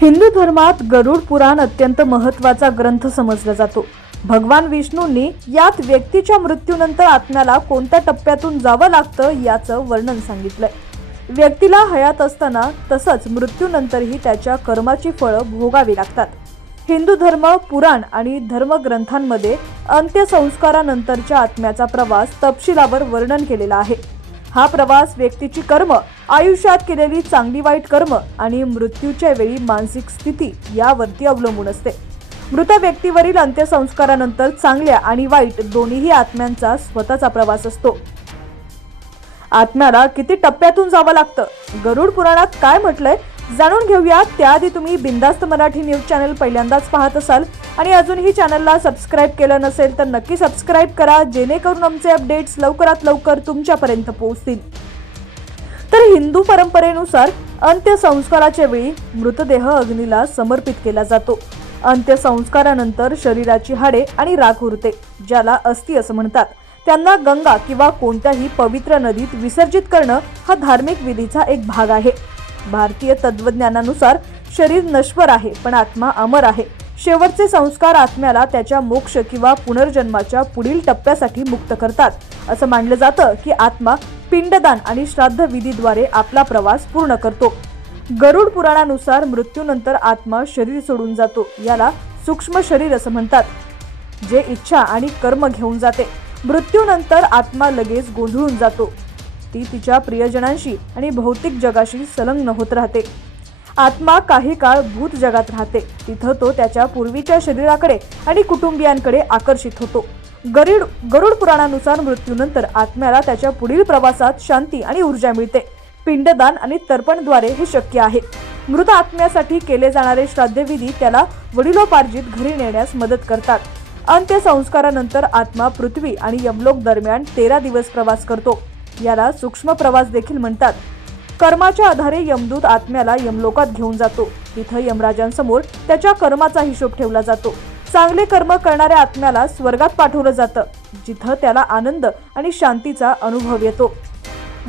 हिंदू धर्मात गरुड पुराण अत्यंत महत्त्वाचा ग्रंथ समजला जातो. भगवान विष्णूंनी यात व्यक्तीच्या मृत्यूनंतर आत्म्याला कोणत्या टप्प्यातून जावं लागतं याचं वर्णन सांगितलंय. व्यक्तीला हयात असताना तसंच मृत्यूनंतरही त्याच्या कर्माची फळं भोगावी लागतात. हिंदू धर्म पुराण आणि धर्मग्रंथांमध्ये अंत्यसंस्कारानंतरच्या आत्म्याचा प्रवास तपशिलावर वर्णन केलेला आहे. हा प्रवास व्यक्तीची कर्म आयुष्यात केलेली चांगली वाईट कर्म आणि मृत्यूच्या वेळी मानसिक स्थिती यावरती अवलंबून असते. मृत व्यक्तीवरील अंत्यसंस्कारानंतर चांगल्या आणि वाईट दोन्हीही आत्म्यांचा स्वतःचा प्रवास असतो. आत्म्याला किती टप्प्यातून जावं लागतं? गरुड पुराणात काय म्हटलंय? जाणून घेऊया त्याआधी तुम्ही बिंदास्त मराठी न्यूज चॅनल पहिल्यांदाच पाहत असाल आणि अजूनही चॅनलला सबस्क्राईब केलं नसेल तर नक्की सबस्क्राईब करा जेणेकरून आमचे अपडेट्स लवकरात लवकर तुमच्यापर्यंत पोहोचतील. तर हिंदू परंपरेनुसार अंत्यसंस्काराच्या वेळी मृतदेह अग्नीला समर्पित केला जातो. अंत्यसंस्कारानंतर शरीराची हाडे आणि राख उरते ज्याला अस्थि असं म्हणतात. त्यांना गंगा किंवा कोणत्याही पवित्र नदीत विसर्जित करणं हा धार्मिक विधीचा एक भाग आहे. भारतीय तत्वज्ञानानुसार शरीर नश्वर आहे पण आत्मा अमर आहे. शेवटचे संस्कार आत्म्याला त्याच्या मोक्ष किंवा पुनर्जन्माच्या पुढील टप्प्यासाठी मुक्त करतात. असं मानलं जातं की आत्मा पिंडदान आणि श्राद्ध विधीद्वारे आपला प्रवास पूर्ण करतो. गरुड पुराणानुसार मृत्यूनंतर आत्मा शरीर सोडून जातो याला सूक्ष्म शरीर असं म्हणतात जे इच्छा आणि कर्म घेऊन जाते. मृत्यूनंतर आत्मा लगेच गोंधळून जातो. ती तिच्या प्रियजनांशी आणि भौतिक जगाशी संलग्न होत राहते. आत्मा काही काळ भूत जगात राहते. तिथं तो त्याच्या पूर्वीच्या शरीराकडे आणि कुटुंबियांकडे आकर्षित होतो. गरुड गरुड पुराणानुसार मृत्यूनंतर आत्म्याला त्याच्या पुढील प्रवासात शांती आणि ऊर्जा मिळते. पिंडदान आणि तर्पणद्वारे हे शक्य आहे. मृत आत्म्यासाठी केले जाणारे श्राद्धविधी त्याला वडिलोपार्जित घरी नेण्यास मदत करतात. अंत्यसंस्कारानंतर आत्मा पृथ्वी आणि यमलोक दरम्यान तेरा दिवस प्रवास करतो. याला सूक्ष्म प्रवास देखील म्हणतात. कर्माच्या आधारे यमदूत आत्म्याला यमलोकात घेऊन जातो. तिथं यमराजांसमोर त्याच्या कर्माचा हिशोब ठेवला जातो. चांगले कर्म करणाऱ्या आत्म्याला स्वर्गात पाठवलं जातं जिथं त्याला आनंद आणि शांतीचा अनुभव येतो.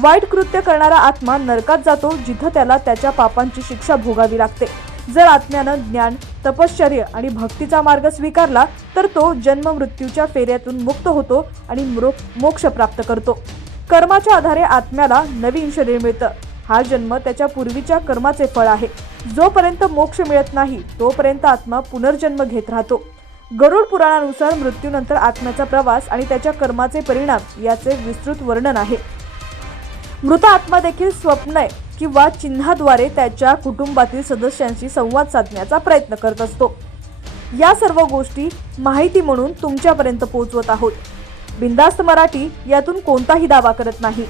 वाईट कृत्य करणारा आत्मा नरकात जातो जिथं त्याला त्याच्या पापांची शिक्षा भोगावी लागते. जर आत्म्यानं ज्ञान तपश्चर्य आणि भक्तीचा मार्ग स्वीकारला तर तो जन्म मृत्यूच्या फेऱ्यातून मुक्त होतो आणि मृ- मोक्ष प्राप्त करतो. कर्माच्या आधारे आत्म्याला नवीन शरीर मिळतं. हा जन्म त्याच्या पूर्वीच्या कर्माचे फळ आहे. जोपर्यंत मोक्ष मिळत नाही तोपर्यंत आत्मा पुनर्जन्म घेत राहतो. गरुड पुराणानुसार मृत्यूनंतर आत्म्याचा प्रवास आणि त्याच्या कर्माचे परिणाम याचे विस्तृत वर्णन आहे. मृत आत्मा देखील स्वप्नय किंवा चिन्हाद्वारे त्याच्या कुटुंबातील सदस्यांशी संवाद साधण्याचा प्रयत्न करत असतो. या सर्व गोष्टी माहिती म्हणून तुमच्यापर्यंत पोहोचवत आहोत. बिंदास्त मराठी यातून कोणताही दावा करत नाही.